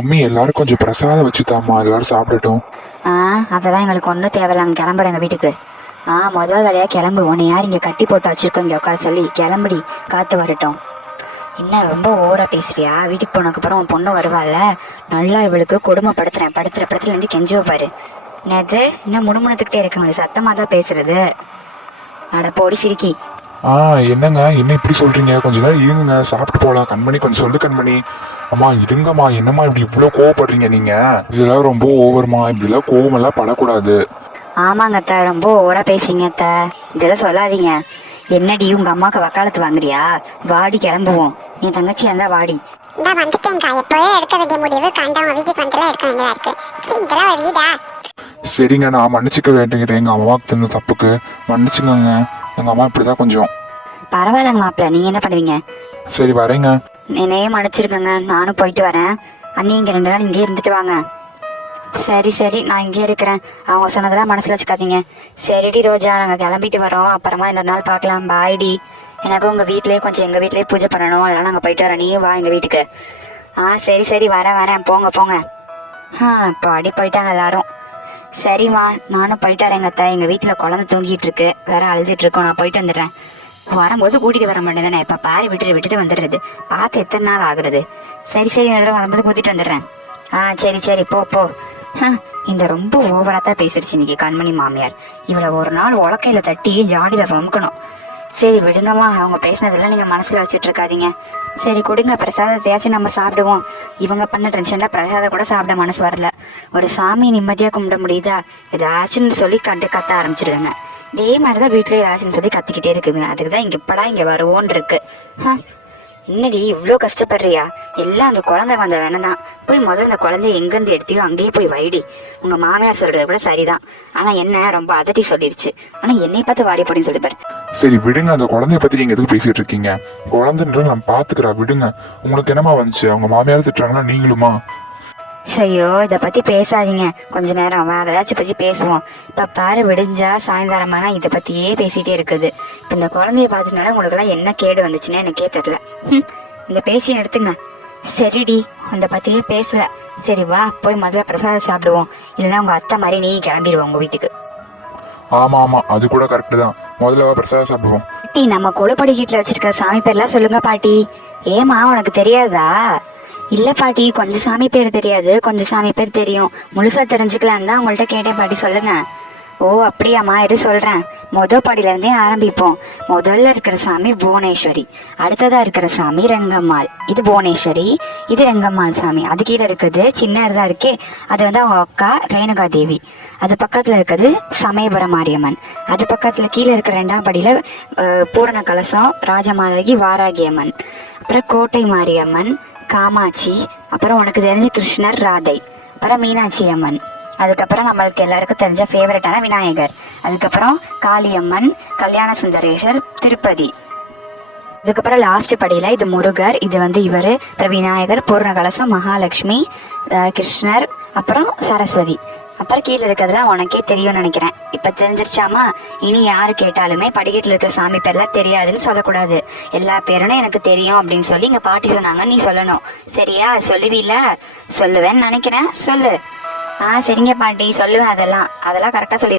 Mummy எல்லாரும் கொஞ்சம் பிரசாதம் வச்சுதாம்மா, எல்லாரும் சாப்பிடட்டும். அதெல்லாம் எங்களுக்கு ஒன்றும் தேவையில்ல, நாங்கள் கிளம்புறோம் எங்கள் வீட்டுக்கு. முதல் வேலையாக கிளம்பு, உன்னை யார் இங்கே கட்டி போட்டு வச்சுருக்கோம் இங்கே உட்கார சொல்லி, கிளம்புடி, காற்று வரட்டும். என்ன ரொம்ப ஓவரா பேசுறியா? வீட்டுக்கு போனதுக்கப்புறம் உன் பொண்ணு வருவாள்ல, நல்லா இவளுக்கு கொடுமைப்படுத்துறேன், படுத்துற படத்துலேருந்து கெஞ்சுவ பாரு. என்னது இன்னும் முணுமுணுத்துக்கிட்டே இருக்குங்க, சத்தமாக தான் பேசுறது. அட போடி சிரிக்கி. என்னங்க என்ன இப்படி சொல்றீங்க? கொஞ்ச நேரம் இருங்க, சாப்பிட்டு போகலாம். கண்மணி கொஞ்சம் சொல்லு கண்மணி. அம்மா இருங்கம்மா, என்னம்மா இப்படி இவ்வளோ கோவப்படுறீங்க நீங்க? இதெல்லாம் ரொம்ப ஓவர்மா, இப்படிலாம் கோவமெல்லாம் படக்கூடாது. ஆமாங்க அத்தை, ரொம்ப ஓவரா பேசுறீங்க அத்தை, இதெல்லாம் சொல்லாதீங்க. என்னடி உங்க அம்மாவுக்கு வக்காலத்து வாங்குறியா? வாடி கிளம்புவோம், என் தங்கச்சி இருந்தா வாடி. இந்த வந்துட்டேங்கா, எப்போவே எடுக்க வேண்டிய முடிவு கண்டவங்க வீட்டுக்கு வந்துலாம் எடுக்க வேண்டியதா இருக்கு. இதெல்லாம் ஒரு வீடா? சரிங்க, நான் மன்னிச்சுக்க வேண்டிக்கிறேன் எங்க அம்மாவுக்கு தந்த தப்புக்கு. மன்னிச்சுக்கோங்க, எங்க அம்மா இப்படிதான் கொஞ்சம். பரவாயில்லங்க மாப்பிள்ள, நீங்க என்ன பண்ணுவீங்க? சரி வரேங்க. என்னையே மன்னிச்சிருக்கங்க, நானும் போயிட்டு வரேன். அண்ணி இங்க 2 நாள் இங்கே இருந்துட்டு வாங்க. சரி சரி, நான் இங்கே இருக்கிறேன், அவங்க சொன்னதெல்லாம் மனசில் வச்சுக்காதீங்க. சரிடி ரோஜா, நாங்கள் கிளம்பிட்டு வரோம், அப்புறமா இன்னொரு நாள் பார்க்கலாம். பாய்டி. எனக்கும் உங்கள் வீட்லேயே கொஞ்சம் எங்கள் வீட்லேயே பூஜை பண்ணணும், அதெல்லாம் நாங்கள் போயிட்டு வரோம், நீயும் வா எங்கள் வீட்டுக்கு. சரி சரி, வரேன், போங்க போங்க. இப்போ அடி போயிட்டாங்க எல்லாரும். சரிம்மா, நானும் போயிட்டு வரேன். எங்கள் அத்தை எங்கள் வீட்டில் குழந்தை தூங்கிட்டு இருக்கு, வேற அழுதுட்டு இருக்கோம், நான் போயிட்டு வந்துடுறேன். வரும்போது கூட்டிகிட்டு வர மாட்டேன் தானே, இப்போ பாரி விட்டுட்டு வந்துடுறது, பார்த்து எத்தனை நாள் ஆகுறது. சரி சரி, நான் வரும்போது கூட்டிகிட்டு வந்துடுறேன். சரி சரி, போ. இந்த ரொம்ப ஓவரா தான் பேசிடுச்சு இன்னைக்கு கண்மணி மாமியார். இவளை ஒரு நாள் உலக்கையில தட்டி ஜாடியில ரொம்பக்கணும். சரி விடுங்கம்மா, அவங்க பேசினதெல்லாம் நீங்க மனசுல வச்சுட்டு இருக்காதீங்க. சரி கொடுங்க, பிரசாதத்தையாச்சும் நம்ம சாப்பிடுவோம். இவங்க பண்ண டென்ஷன்ல பிரசாதம் கூட சாப்பிட மனசு வரல. ஒரு சாமி நிம்மதியா கும்பிட முடியுதா? ஏதாச்சும் சொல்லி கத்த ஆரம்பிச்சிருதுங்க. இதே மாதிரிதான் வீட்டுல ஏதாச்சும் சொல்லி கத்திக்கிட்டே இருக்குங்க. அதுக்குதான் இங்க வருவோன்னு இருக்கு. என்னடி இவ்வளோ கஷ்டப்படுறியா? எல்லாம் அந்த குழந்தை வந்த வேணாம். போய் முதல்ல அந்த குழந்தைய எங்கேருந்து எடுத்தியோ அங்கேயே போய் வைடி. உங்க மாமியார் சொல்றது கூட சரிதான், ஆனா என்ன ரொம்ப அதட்டி சொல்லிடுச்சு. ஆனா என்னை பார்த்து வாடி போடின்னு சொல்லிப்பாரு. சரி விடுங்க, அந்த குழந்தைய பத்தி நீங்க எதுக்கு பேசிட்டு இருக்கீங்க? குழந்தைன்றது நம்ம பாத்துக்கிறா, விடுங்க. உங்களுக்கு என்னமா வந்துச்சு? அவங்க மாமியார் திட்டுறாங்கன்னா நீங்களுமா? ஐயோ, இதை பத்தி பேசாதீங்க, கொஞ்ச நேரம் வேற ஏதாச்சும் பத்தி பேசுவோம். இப்ப பாரு, விடிஞ்சா சாயந்தரமானா இதை பத்தியே பேசிட்டே இருக்குது. இப்ப இந்த குழந்தைய பார்த்ததுனால உங்களுக்கு எல்லாம் என்ன கேடு வந்துச்சுன்னு எனக்கே தெரியல. இந்த பேசி எடுத்துங்க. சரிடி, அந்த பத்தியே பேசல. சரி வா, போய் முதல்ல பிரசாதம் சாப்பிடுவோம், இல்லைன்னா உங்க அத்தை மாதிரி நீ கிளம்பிடுவோம் உங்க வீட்டுக்கு. ஆமா, அது கூட கரெக்ட் தான். முதல்ல பிரசாதம் சாப்பிடுவோம். பாட்டி, நம்ம கொழுப்படி வீட்டுல வச்சிருக்கிற சாமி பேர்லாம் சொல்லுங்க பாட்டி. ஏமா, உனக்கு தெரியாதா? இல்ல பாட்டி, கொஞ்சம் சாமி பேர் தெரியாது, கொஞ்சம் சாமி பேர் தெரியும். முழுசா தெரிஞ்சுக்கலாம் தான் உங்கள்ட்ட கேட்டேன் பாட்டி, சொல்லுங்க. ஓ அப்படியாம்மா, இரு சொல்றேன். படியில இருந்தே ஆரம்பிப்போம். முதல்ல இருக்கிற சாமி புவனேஸ்வரி, அடுத்ததா இருக்கிற சாமி ரங்கம்மாள். இது புவனேஸ்வரி, இது ரங்கம்மாள் சாமி. அது கீழே இருக்குது சின்னதா இருக்கே, அது வந்து அவங்க அக்கா ரேணுகா தேவி. அது பக்கத்துல இருக்கிறது சமயபுரம் மாரியம்மன். அது பக்கத்துல கீழே இருக்கிற 2ஆம் படியில பூரண கலசம் ராஜமாதகி வாராகி அம்மன். அப்புறம் கோட்டை மாரியம்மன், காமாட்சி, அப்புறம் உனக்கு தெரிஞ்ச கிருஷ்ணர் ராதை, அப்புறம் மீனாட்சி அம்மன். அதுக்கப்புறம் நம்மளுக்கு எல்லாருக்கும் தெரிஞ்ச ஃபேவரட்டான விநாயகர். அதுக்கப்புறம் காளியம்மன், கல்யாண சுந்தரேஸ்வர், திருப்பதி. அதுக்கப்புறம் லாஸ்ட் படியில இது முருகர், இது வந்து இவர், அப்புறம் விநாயகர், பூர்ண கலசம், மகாலட்சுமி, கிருஷ்ணர், அப்புறம் சரஸ்வதி. அப்புறம் கீழே இருக்கிறதுலாம் உனக்கே தெரியும்னு நினைக்கிறேன். இப்ப தெரிஞ்சிருச்சாமா? இனி யாரு கேட்டாலுமே படிக்கட்டுல இருக்கிற சாமி பேர்லாம் தெரியாதுன்னு சொல்லக்கூடாது. எல்லா பேரும் எனக்கு தெரியும் அப்படின்னு சொல்லி இங்க பாட்டி சொன்னாங்க, நீ சொல்லணும். சரியா? சொல்லுவீல? சொல்லுவேன்னு நினைக்கிறேன், சொல்லு. சரிங்க பாட்டி, சொல்லுவேன். அதெல்லாம் கரெக்டா சொல்லி